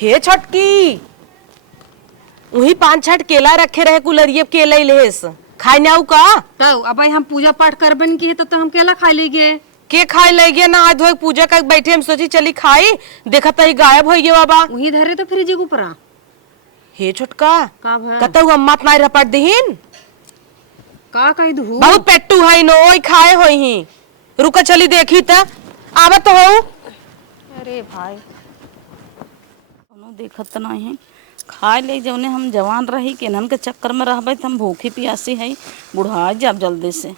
हे छटकी वही 5-6 केला रखे रहे कुलरिये केला लेस खाए ना का तो अब हम पूजा पाठ करबन की तो हम केला खा लीगे के खाए लगे ना आज धोए पूजा कर बैठे हम सोची चली खाई देखा तही गायब हो गए बाबा वही धरे तो फ्रिज के ऊपर हे छोटका का भा कतौ अम्मा अपना रपट दहीन का कही दू बहुत पेट्टू है नो ओई खाए होई ही रुका चली देखी त आवत तो हो। अरे भाई कोनो देखत नहीं है खाए ले जौने हम जवान रही केनन के चक्कर में रहबे त हम भूखी प्यासी है बुढ़ा जब जल्दी से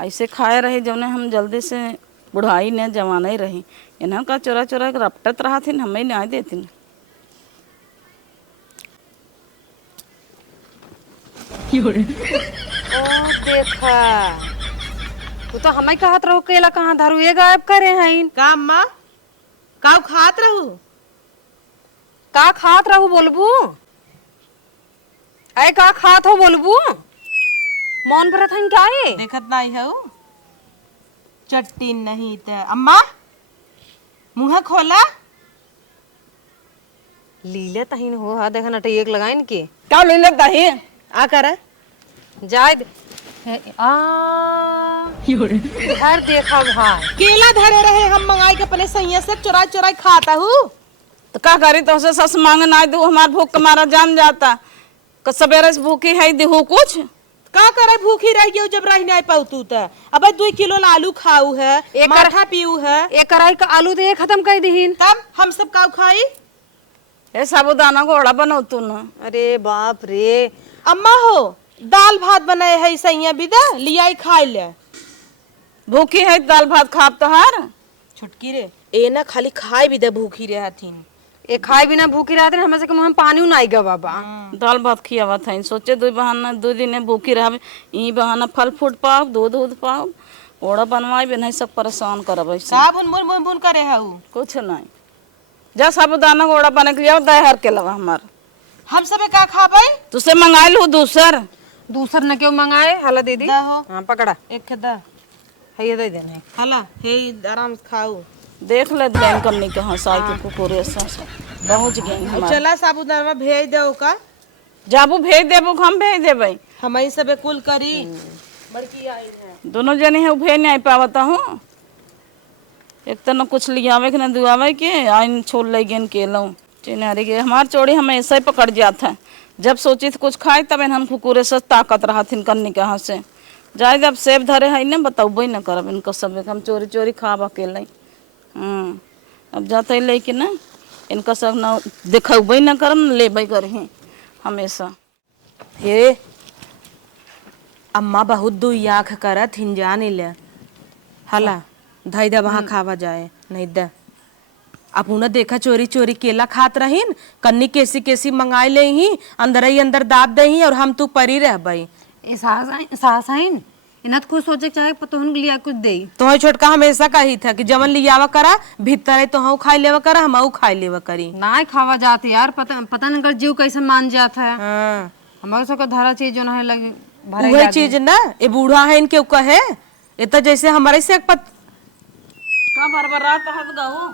ऐसे खाए रहे जौने हम जल्दी से बुढ़ाई ने जवान ही रही इन्हन का चोरा चोरा रपटत रहा थी हमें नहीं देती ओ देखा तू तो हमें कहत रहो केला कहाँ धरू ये गायब करे हैं का अम्मा का खात रहू का खात रहू बोलबू अरे का खात हो बोलबू मौन भरत हन क्या है देखत नहीं है चट्टी नहीं त अम्मा मुंह खोला लीले तहीन हो हा देखा नट एक लगाइन के क्या ले लगता है आ कर जाय हर देखा भाई केला धरे रहे हम मंगाई के अपने सैया से चुरा चुरा खाता हूँ तो क्या करी तो उसे सस मांग ना दू हमार भूख मारा जान जाता सवेरे से भूखी है देहू कुछ का करे भूखी रह गई जब रह नहीं पाऊ तू त अब 2 किलो आलू खाऊ है माठा पीऊ है एक कढ़ाई का आलू दे खत्म कर दीन तब हम सब का खाई ये साबुदाना घोड़ा बनाओ तू ना अरे बाप रे अम्मा हो दाल भात बनाए है सैया बिदा लियाई खाई ले भूखी है दाल भात खाब तो हार छुटकी रे ए ना खाली खाए बिदा भूखी रे हथिन ए खाए बिना भूखी रहते हमें से मुंह में पानी नहीं गा बाबा दाल भात खियावा था सोचे 2 बहाना 2 दिन भूखी रह ई बहाना फल फूट पाओ दूध पाओ ओड़ा बनवाई भी नहीं सब परेशान करब का बुन बुन बुन बुन करे है कुछ नहीं जा साबुदाना घोड़ा बने के लिया दहर के लवा हमार हम सब का खाबे तुसे मंगा लू दूसर दूसर न क्यों मंगाए हला दीदी दा हो हाँ पकड़ा एक दा है ये दे देने हला हे आराम से खाऊ देख ले बैंक करनी कहाँ साई के कुकुरे से पहुंच गए हमार चला साबुदाना भेज दो का जाबू भेज देबू हम भेज देबे हम ही सब कुल करी बड़की आई है दोनों जने है भेज नहीं पावता हूँ एक तो न कुछ लियावे के न दुआवे के आइन छोड़ ले गेन के लऊं चिनारी के हमार चोरी हमें ऐसे ही पकड़ जाता है जब सोची थी कुछ खाए तब हम कुकुरे से ताकत रहा थी करनी कहाँ से जाए जब सेब धरे है न बताऊबे न करब इनको सब हम चोरी चोरी खाब अकेले अब जाते ही लेके ना इनका सब न देखबे न करब न लेबे करही हमेशा हे अम्मा बहुत दुई आँख करत हिंजान ले हला धई दे वहाँ खावा जाए नहीं दे अपुना देखा चोरी चोरी केला खात रहीन कन्नी कैसी कैसी मंगाई ले ही अंदर ही अंदर दाब दे ही और हम तू परी रह बई ए सास आइन इनत खुद सोचे चाहे पतोहन के लिए कुछ दे तो छोटका हमेशा कही था कि जवन लियावा करा भीतर है तो हम खाई लेवा करा हम खाई लेवा करी ना खावा जाते यार पता न कर जीव कैसे मान जाता है हाँ हमारे सब धरा चीज जो है लगे वही चीज ना ये बूढ़ा है इनके कहे ये तो जैसे हमारे से का बरबरात हद गाओ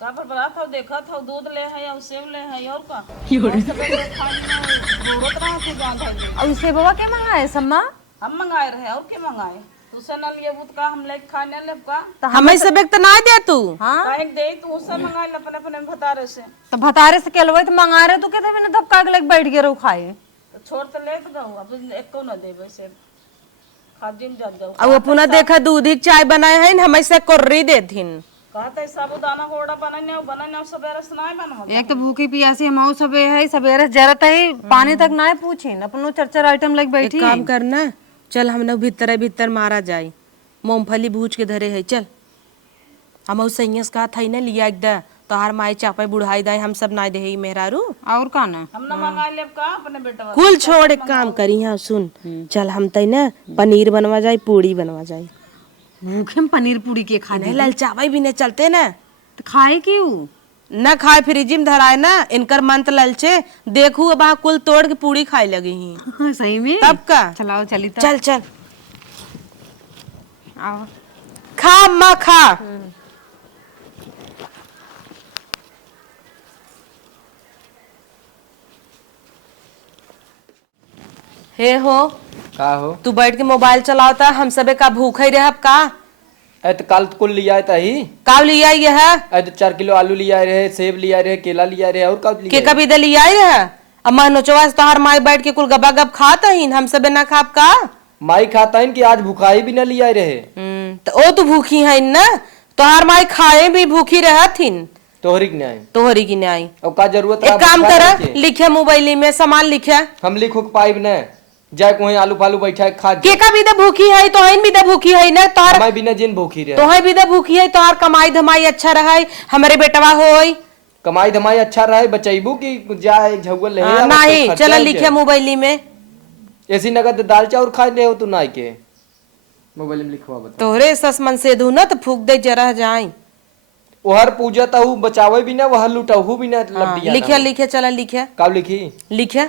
का बरबरात हो देखा था दूध ले है और सेब ले है और का और उसे बाबा क्या मंगाए सम्मा हम मंगाए रहे और के मंगाए तुसे न लिए बुत का हम ले खाने ले का हमें सब एक तो ना दे तू हाँ काहे दे तू उससे मंगाए अपने अपने भतारे से तो भतारे से केलवे तो मंगा रहे तो कहते मैंने धक्का के लग बैठ गए रो खाए तो छोड़ तो ले तो दो अब एक को न दे वैसे खाजिन जा जाओ अब अपना देखा दूध चाय बनाए है हमें से कोर्री देथिन कहते साबुदाना घोड़ा बनाने सवेरे से नहीं बनवा एक तो भूखी पियासी हम सबे है सवेरे जरूरत है पानी तक ना पूछी अपनो 4 आइटम लग बैठी काम करना चल हम लोग भीतर भीतर मारा जाए मूंगफली भूज के धरे है चल हम सैयस का था ना लिया एकदम तोहार माई चापे बुढ़ाई दाई हम सब ना दे मेहरारू और का ना हम न मंगा लेब का अपने बेटा कुल छोड़ एक काम करी यहाँ सुन चल हम तई ना पनीर बनवा जाए पूड़ी बनवा जाए भूखे में पनीर पूरी के खाने ललचावे भी नहीं चलते ना तो खाए क्यों न खाए फ्रिज में धराए ना इनकर मंत ललचे देखू अब कुल तोड़ के पूड़ी खाए लगी ही सही में तब का चलाओ चली तो चल चल आओ खा अम्मा खा हे हो का हो? तू बैठ के मोबाइल चलाता, हम सबे का भूख ही रह का। ए तो कल कुल लिया ही। का लिया ये है? ए तो 4 किलो आलू लिया रहे, सेब लिया रहे, केला लिया रहे और का के लिया? कभी दे लिया रहे। अब मनोचवा तोहर माई बैठ के कुल गबा गब खाता ही, हम सबे ना खाब का। माई खाता है कि आज भूखाई भी न लिया रहे। तो ओ तू भूखी है ना, तोहर माई खाए भी भूखी रहथिन। तोहरी की नहीं तोहरी की नहीं। और का जरूरत एक काम कर, लिखे मोबाइल में सामान लिखे। हम लिखो के पाइब न जाए कोई आलू फालू बैठा खा के का भी दे भूखी है, तोहन भी दे भूखी है ना, तोहर मैं बिना जिन भूखी रहे। तोहर भी दे भूखी है, तोहर कमाई धमाई अच्छा रहे, हमारे बेटवा होई। कमाई धमाई अच्छा रहे, बचैबू की जाए झगुल ले नहीं चल लिखे मोबाइल में। ऐसी नगद दाल चाउर खा ले हो तू नाई के मोबाइल में लिखवा बता। तोहरे ससमन से धू न तो फूक दे जरा जाई। ओहर पूजा तहु बचावे भी ना, वह लुटाऊ भी ना लब दिया। लिखे लिखे चला लिखे। कब लिखी? लिखे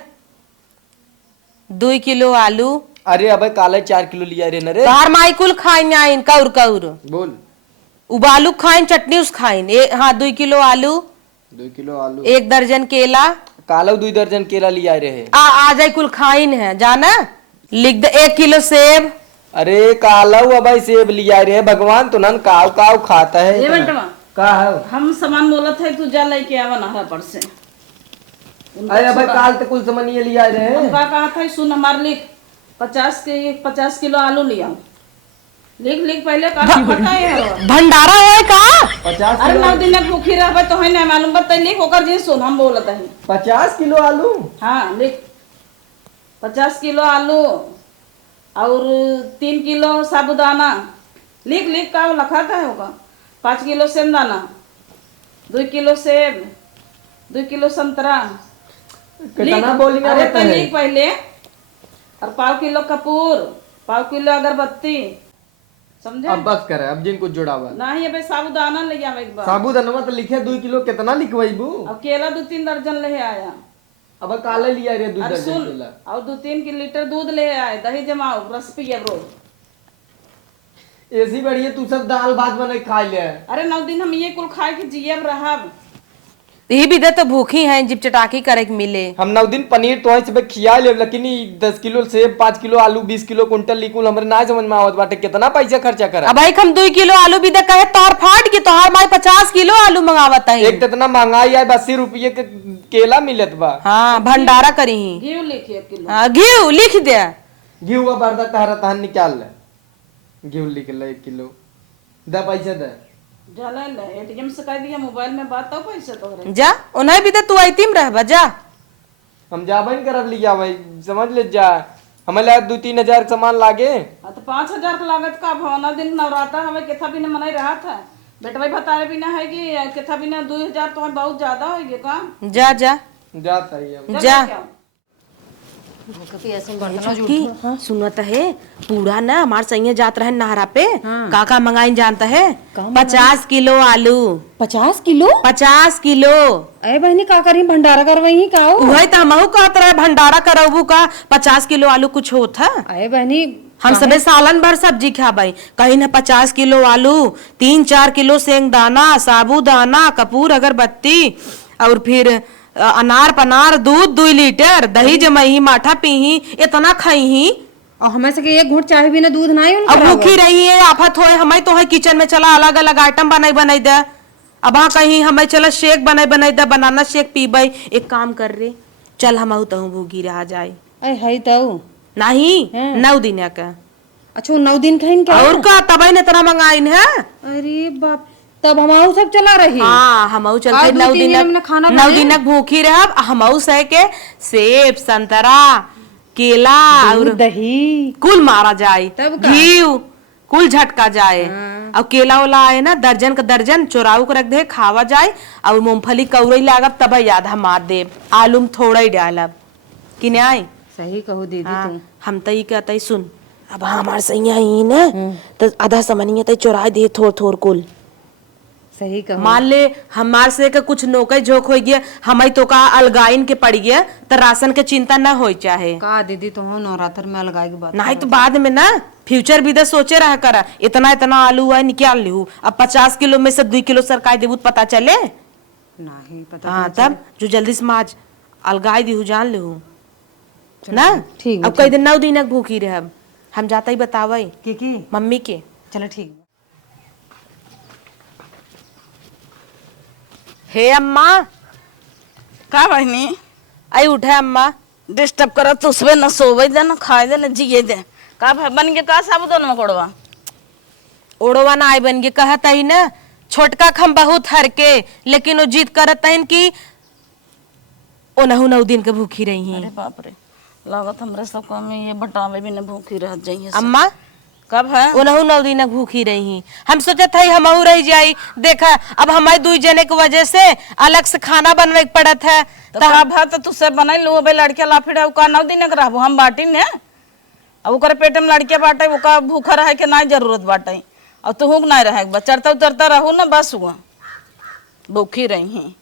2 किलो आलू। अरे अबे काले 4 किलो लिया रे न रे। तोहर माई कुल खाइन आइन कौर कौर बोल। उबालू खाइन चटनी उस खाइन। हाँ 2 किलो आलू, 2 किलो आलू, 1 दर्जन केला। कालो 2 दर्जन केला लिया रहे। आ जाए कुल खाइन है जाना। लिख दे 1 किलो सेब। अरे कालो अब सेब लिया रहे, भगवान तो नन काव काव खाता है। ये बेटवा का है? हम सामान बोलत है, तू जा लेके आवा नहरा पर से। अरे अबे काल तक कुल सामान ये लिया रहे। उनका कहा था सुन हमार लिख 50 किलो आलू लिया। लिख लिख पहले का फटा है भंडारा है का? 50 अरे किलो 9 दिन भूखी रहबे तो है ना मालूम बता। लिख ओकर जी सुन हम बोलत है। 50 किलो आलू। हाँ लिख 50 किलो आलू और 3 किलो साबुदाना। लिख लिख का लिखा था होगा। 5 किलो सेमदाना, 2 किलो सेब, 2 किलो संतरा। कितना बोली में अरे रहता तो है? लिख पहले। और 1/2 किलो कपूर, 1/2 किलो अगरबत्ती। समझे? अब बस करे, अब जिनको जुड़ावा नहीं अबे साबुदाना ले आवे एक बार। साबुदाना तो लिखे 2 किलो कितना लिखवाईबू? अब केला 2-3 दर्जन ले आया। अब काले लिया रे 2 और दर्जन सुन केला। और 2-3 लीटर दूध ले आए, दही जमाओ, रस पिए रोज। ऐसी बढ़िया तू सब दाल भात बना खा ले। अरे 9 दिन हम ये कुल खाए के जियब रहब। ये भी दे तो भूखी है, जिप चटाकी करे के मिले। हम 9 दिन पनीर तो सब खिया ले, लेकिन 10 किलो सेब, 5 किलो आलू, 20 किलो कुंटल लिकुल हमरे ना समझ में आवत बाटे कितना पैसा खर्चा करा। अब भाई हम 2 किलो आलू भी दे कहे तोहर फाट की, तोहर माई 50 किलो आलू मंगावत है। एक तो इतना महंगाई है, 80 रुपये के केला मिलत बा। हाँ भंडारा करी। घी लिख 1 किलो। हाँ घी लिख दे। घी हुआ बर्दा तहरा तहन निकाल ले। घी लिख ले 1 किलो दे, पैसा दे। जाला ले एटीएम से कह दिया मोबाइल में बात तो पैसे तोहरे। जा उन्हें भी दे, तू आईतीम रह जा। हम जाबन करब लिया भाई, समझ ले जा। हमें लगा 2-3 हजार सामान लागे। हाँ तो 5,000 का लागत का भवना दिन नवराता हमें केथा भी मनाई रहा था। बेटा भाई बताए भी ना है कि केथा भी ना 2,000 तो बहुत ज्यादा होगी का। जा जा जाता ही हम। जा। बर्तन हाँ सुनत है पूरा ना हमार सैया जात रहे नहरा पे। काका मंगाइन जानता है? 50 किलो आलू। 50 किलो? 50 किलो। अरे बहनी का करी भंडारा करवाई का? वही तो हमहू कहत रहे भंडारा करबू का। 50 किलो आलू कुछ होता? अरे बहनी हम सबे सालन भर सब्जी खाबाई, कहीं ना 50 किलो आलू, 3-4 किलो सेंगदाना, साबूदाना, कपूर अगरबत्ती, और फिर अनार पनार, दूध 2 लीटर, दही जमही, माठा पीही, इतना खाई। और हमें से एक घूंट चाय भी ना दूध ना अब भूखी रही है, आफत होए हमें तो है किचन में चला अलग अलग आइटम बनाई दे। अब हाँ कहीं हमें चला शेक बनाई दे, बनाना शेक पीबे। एक काम कर रे चल हम तो भूखी रहा जाए। अरे है तो नहीं 9 दिन का। अच्छा 9 दिन खाइन क्या? और का तबे ने तरह मंगाइन है। अरे बाप, तब हम सब चला रही। हाँ हमऊ चलते 9 दिन भूखी रहब। हमऊ सह के सेब, संतरा, केला और दही कुल मारा जाए, घी कुल झटका जाए। और केला वाला आए ना दर्जन का दर्जन चोराऊ के रख दे, खावा जाए। और मूंगफली कौरई लागब तब याद हम मार देब, आलू में थोड़ा ही डालब कि नहीं आई। सही कहो दीदी तुम। हम तई कहते सुन, अब हमार सैया ही ना तो आधा सामान तई चोरा दे थोड़ थोड़ कुल। सही कहो। मान ले हमार से का कुछ नौकरी झोंक हो गया, हमारी तो का अलगाइन के पड़ गया तो राशन के चिंता ना हो चाहे का दीदी तुम नवरात्र में लगाए की बात नहीं तो बाद में ना फ्यूचर भी दे सोचे रहा करा। इतना इतना आलू है निकाल लिहू, अब 50 किलो में से 2 किलो सरकाई देबू पता चले नहीं पता। हाँ तब जो जल्दी से माज अलगाई दिहू जान लिहू। ना ठीक अब कई दिन 9 दिन भूखी रहे हम जाता ही बतावे की मम्मी के। चलो ठीक। हे अम्मा का बहनी आई उठे अम्मा। डिस्टर्ब करा तो सुबह न सोवे दे न खाए दे न जिए दे। का भाई बन के का साबुदान में कोड़वा ओड़वा ना आई बन के कहत ही ना छोटका खम बहुत हर के लेकिन वो जीत करत है कि ओ 9 दिन के भूखी रही अरे बाप रे लागत हमरे सब काम में ये बटावे भी न भूखी रह जाइए अम्मा कब है ओ 9 दिन भूखी रही। हम सोचत हई हमहू रह जाई। देखा अब हमारे 2 जने के वजह से अलग से खाना बनवे के पड़त है। तो का भात तो तू सब बनाई लो बे लड़के लाफिड़ा का 9 दिन के रहबो हम बाटी ने अब ओकर पेट में लड़के बाटे ओका भूखा रहे के ना जरूरत बाटे और तू हुक ना रहे चरता उतरता रहू ना बस हुआ भूखी रही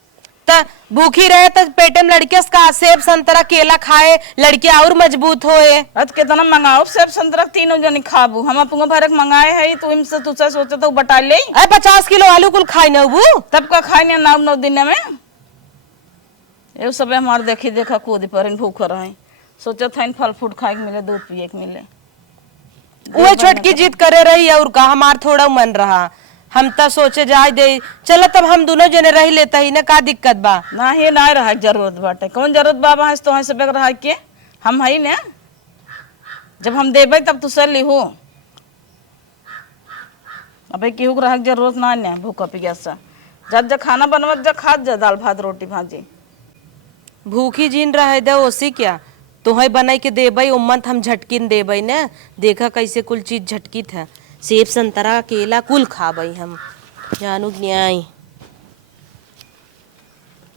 त भूखी रहे तो पेट में लड़के का सेब संतरा केला खाए लड़के और मजबूत होए। अत कितना मंगाओ सेब संतरा तीनों जनी खाबू हम अपन भरक मंगाए है तो इनसे तुझसे सोचे तो बटा ले 50 किलो आलू कुल खाई न वो तब का खाए ने 9 दिन में ये सब हमार देखी देखा कूद पर भूख रहे सोचा था फल फ्रूट खाए के मिले दूध पिए के मिले वो छोटकी जीत करे रही और का हमार थोड़ा मन रहा हम तो सोचे जाए दे चलो तब हम दोनों जने रह लेता ही ना का दिक्कत बा ना ही ना रहा जरूरत बाटे कौन जरूरत बाबा है तो है सब रहा के हम है ने जब हम देबे तब तू सर लीहू अबे केहू रहा जरूरत ना ने भूखा पियासा जब जब खाना बनवत जब खात जा दाल भात रोटी भाजी भूखी जीन रहे दे ओसी क्या तुहे बनाई के देबई उम्मत हम झटकिन देबई न देखा कैसे कुल चीज झटकित है सेब संतरा केला कुल खाबई हम जानू न्याय।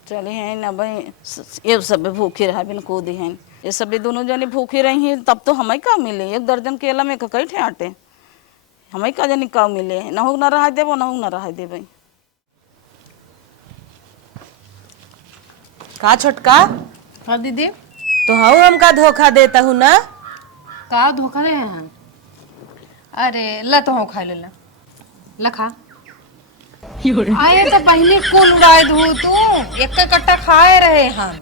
चले हैं ना भाई ये सब भूखे रहा बिन कूदी हैं ये सब भी दोनों जने भूखे रही हैं तब तो हमें का मिले 1 दर्जन केला में कई ठे आटे हमें का जनी का मिले ना हो ना रहा देबो ना हो ना रहा देबे का छोटका हाँ दीदी तो हाँ हमका धोखा देता हूँ ना का धोखा दे हैं। अरे ला तो खा ले ला खा आए तो पहले कुल उड़ाए दू तू एक कट्टा खाए रहे हम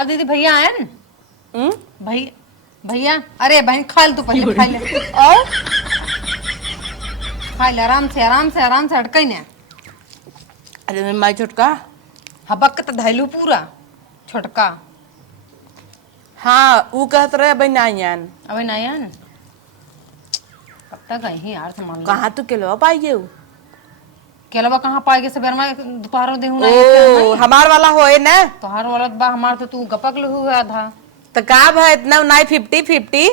अब दीदी भैया आए न भैया अरे बहन खा ले तू पहले खा ले और खा ले आराम से अटके न अरे मेरे माई छोटका हबक तो धैलू पूरा छोटका हाँ वो कहत रहे अबे नायान अबे नायान कब तक आई ही यार सामान कहाँ तू केलवा पाइए केलवा कहाँ पाएगे सवेर में दोपहर देहू ना ओ हमार वाला होए ना तोहार वाला बा हमार तो तू गपक लहू है आधा तो का भाई इतना नाई 50-50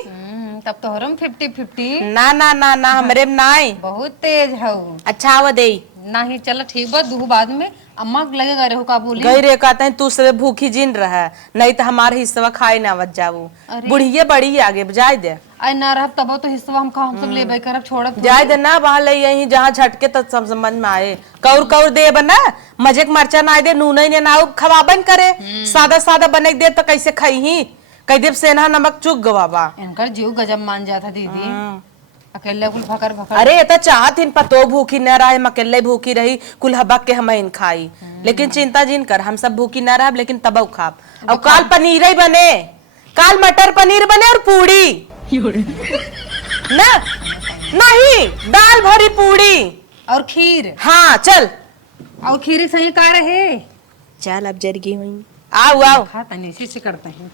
तब तो हरम 50-50 ना ना ना ना हमरे में नाई बहुत तेज है अच्छा आवा दे नहीं चल ठीक बा दू बाद में अम्मा लगेगा रे हो का बोली गई रे कहते हैं तू सब भूखी जिन रहा नहीं तो हमारे हिस्सा खाए ना बच जाऊ बुढ़िए बड़ी आगे जाए दे आई ना रह तब तो हिस्सा हम खा हम सब लेबे करब छोड़ब जाए दे ना वहां ले यही जहाँ झटके तब सब समझ में आए कौर कौर दे बना मजे के मरचा ना दे नून ही ना खवाबन करे सादा सादा बने दे तो कैसे खाई ही कई देव सेना नमक चुक गवाबा इनकर जीव गजब मान जाता दीदी अकेले कुल भकर भकर अरे ये तो चाहत इन पतो भूखी न रहे अकेले भूखी रही कुल हबक के हम इन खाई लेकिन चिंता जिन कर हम सब भूखी न रह लेकिन तब खाब और काल पनीर ही बने काल मटर पनीर बने और पूड़ी ना नहीं दाल भरी पूड़ी और खीर हाँ चल और खीर सही का रहे चल अब जर गई वही आओ आओ खाता नहीं से करते हैं